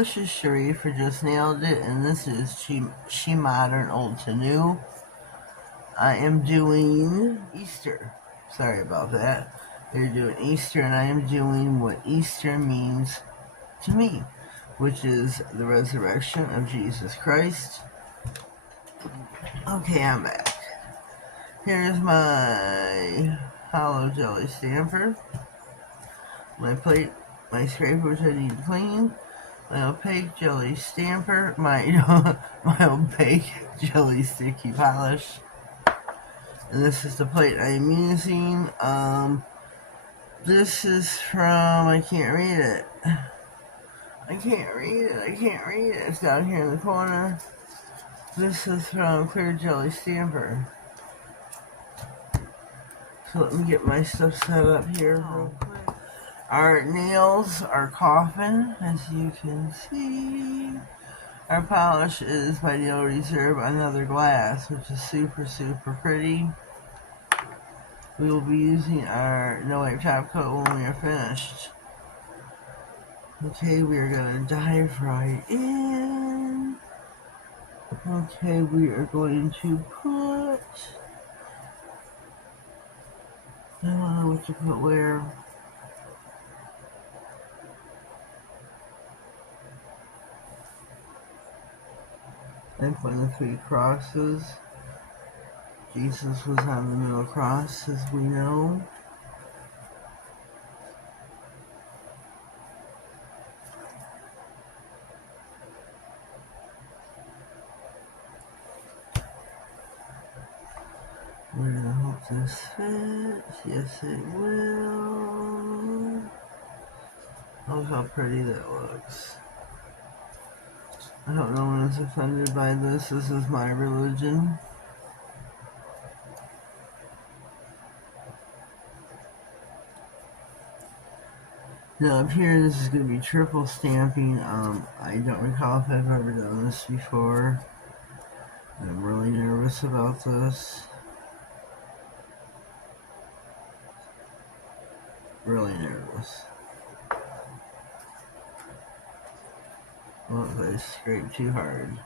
this is Cherie for Just.nailedit, and this is SheModern Old to New. I am doing Easter. Sorry about that. They're doing Easter, and I am doing what Easter means to me, which is the resurrection of Jesus Christ. Okay, I'm back. Here's my hollow jelly stamper, my plate, my scraper which I need to clean, my opaque jelly stamper, my opaque jelly sticky polish, and this is the plate I am using. This is from, I can't read it. It's down here in the corner. This is from Clear Jelly Stamper. So let me get my stuff set up here real quick. Our nails are coffin, as you can see. Our polish is by Nail Reserve Another Glass, which is super, super pretty. We will be using our No Wipe Top Coat when we are finished. Okay, we are going to dive right in. Okay, we are going to put... I don't know what to put where. I'm putting the 3 crosses. Jesus was on the middle cross, as we know. We're gonna hope this fits. Yes, it will. Oh, how pretty that looks. I hope no one is offended by this. This is my religion. Now up here, this is going to be triple stamping. I don't recall if I've ever done this before. I'm really nervous about this. Really nervous. Oh, I scraped too hard.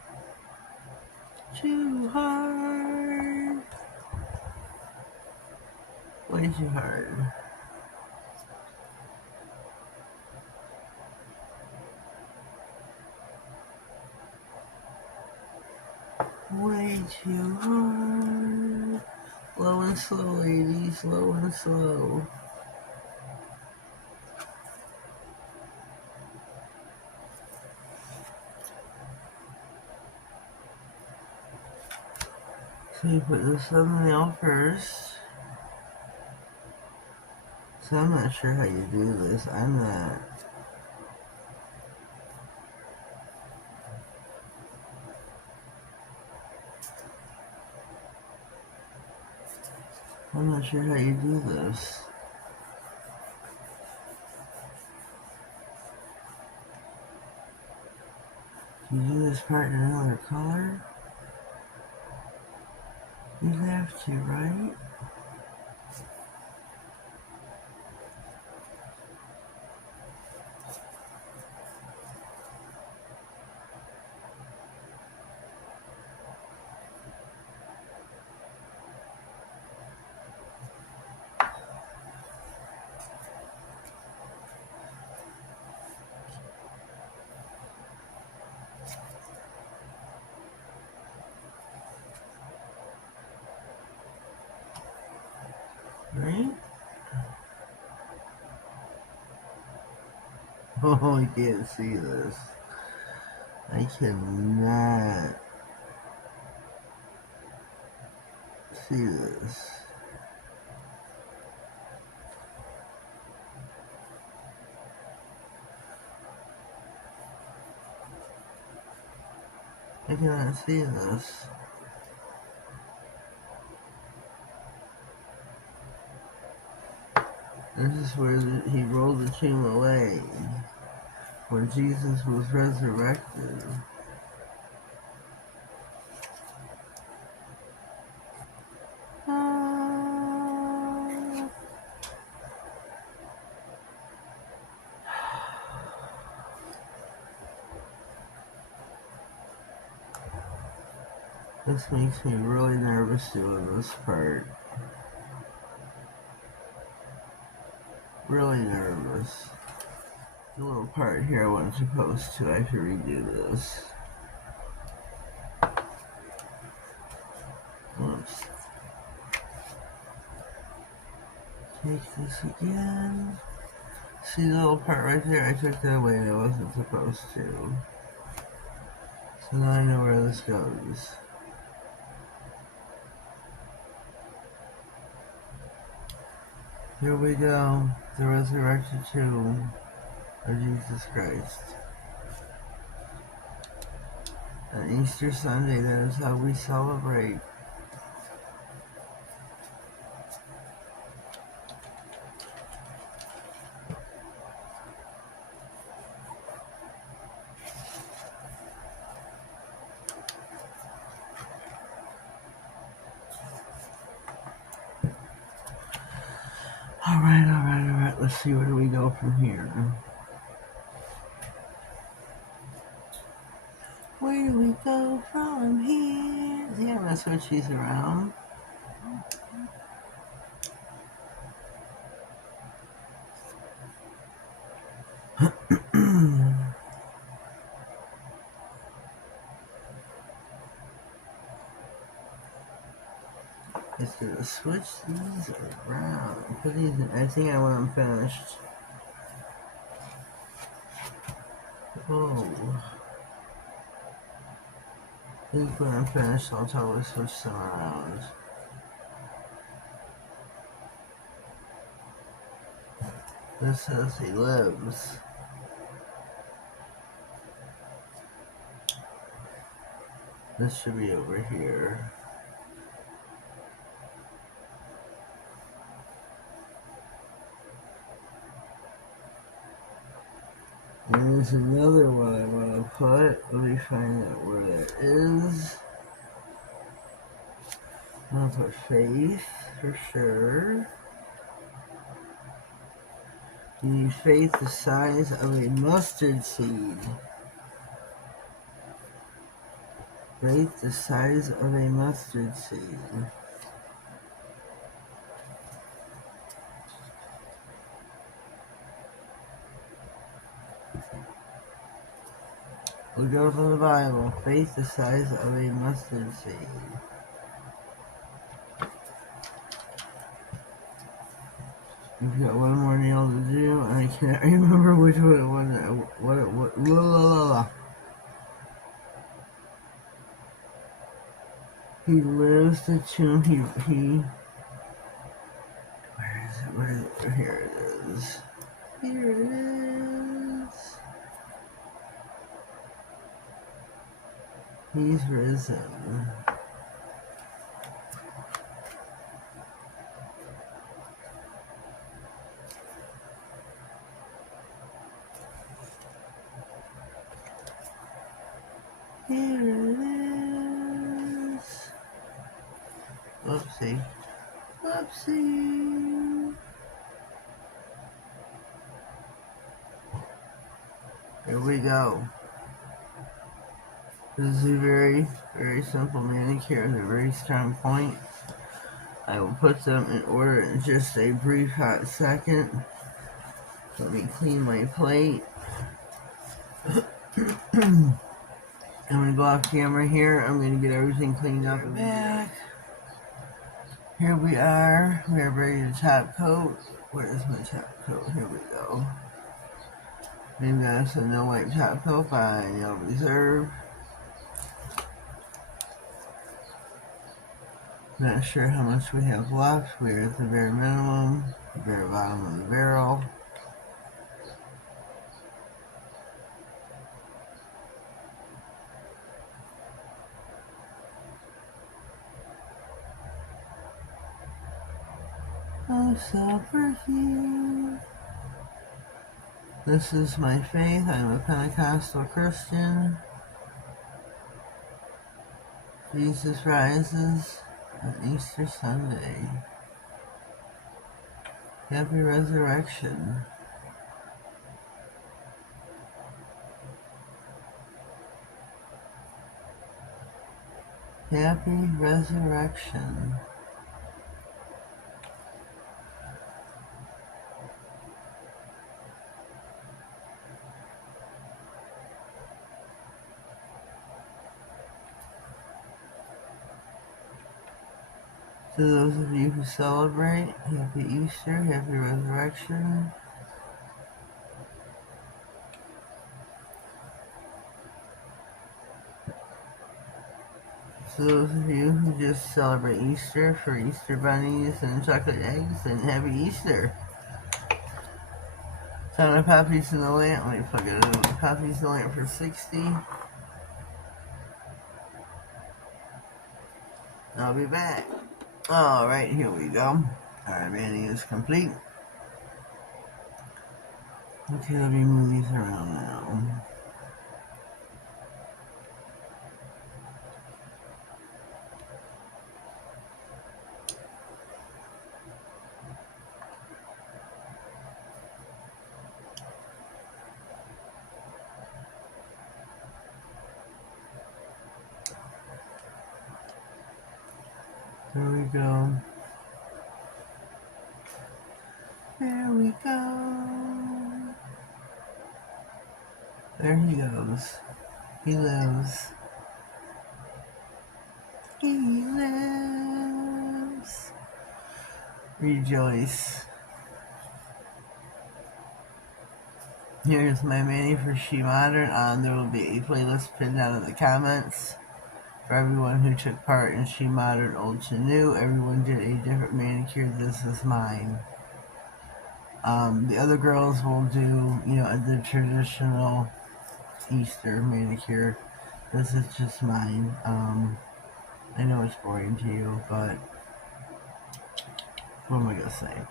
Too hard. Way too hard. Way too hard. Low and slow, ladies. Low and slow. So you put this on the nail first. So I'm not sure how you do this. I'm not sure how you do this. Can you do this part in another color? You have to, right? Right? Oh, I can't see this. I cannot see this. I cannot see this. This is where he rolled the tomb away when Jesus was resurrected. This makes me really nervous doing this part. Really nervous. The little part here I wasn't supposed to. I have to redo this. Oops. Take this again. See the little part right there? I took that away and I wasn't supposed to. So now I know where this goes. Here we go. The resurrected tomb of Jesus Christ. On Easter Sunday, that is how we celebrate. Alright. Let's see, where do we go from here? Where do we go from here? Yeah, I'm gonna switch these around. Just gonna switch these around. Put these in, I think I want them finished. Oh. I think when I'm finished, I'll totally switch them around. This says he lives. This should be over here. There's another one I want to put. Let me find out where that is. I'll put faith for sure. You need faith the size of a mustard seed. Faith the size of a mustard seed. We go from the Bible. Faith the size of a mustard seed. We've got one more nail to do, and I can't remember which one it was. What. He lives the tomb. He. Where is it? Where is it? Here it is. Here it is. He's risen. Here it is. Whoopsie. Whoopsie. Here we go. This is a very, very simple manicure with a very strong point. I will put them in order in just a brief hot second. Let me clean my plate. I'm going to go off camera here. I'm going to get everything cleaned up and back. Here we are. We are ready to top coat. Where's my top coat? Here we go. Maybe that's a no white top coat by Nail Reserve. Not sure how much we have left. We're at the very minimum, the very bottom of the barrel. Oh, so pretty. This is my faith. I'm a Pentecostal Christian. Jesus rises on Easter Sunday. Happy Resurrection. Happy Resurrection. To those of you who celebrate, Happy Easter, Happy Resurrection. To those of you who just celebrate Easter, for Easter bunnies and chocolate eggs, and Happy Easter. Sound of poppies in the lamp. Let me plug it in. Poppies in the lamp for 60. I'll be back. Alright, here we go. Our banning is complete. Okay, let me move these around now. There we go. There we go. There he goes. He lives. He lives. Rejoice. Here's my menu for SheModern. There will be a playlist pinned down in the comments for everyone who took part in SheModern Old to New. Everyone did a different manicure. This is mine. The other girls will do, the traditional Easter manicure. This is just mine. I know it's boring to you, but what am I gonna say?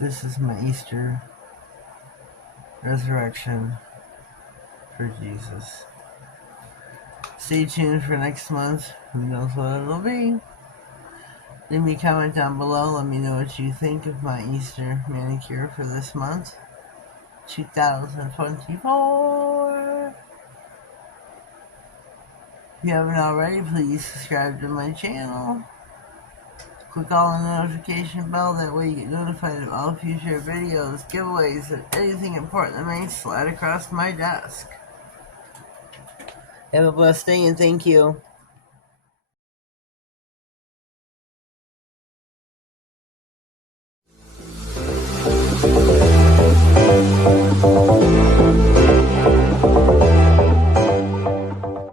This is my Easter resurrection for Jesus. Stay tuned for next month. Who knows what it'll be? Leave me a comment down below. Let me know what you think of my Easter manicure for this month, 2024. If you haven't already, please subscribe to my channel. Click on the notification bell. That way you get notified of all future videos, giveaways, and anything important that may slide across my desk. Have a blessed day and thank you.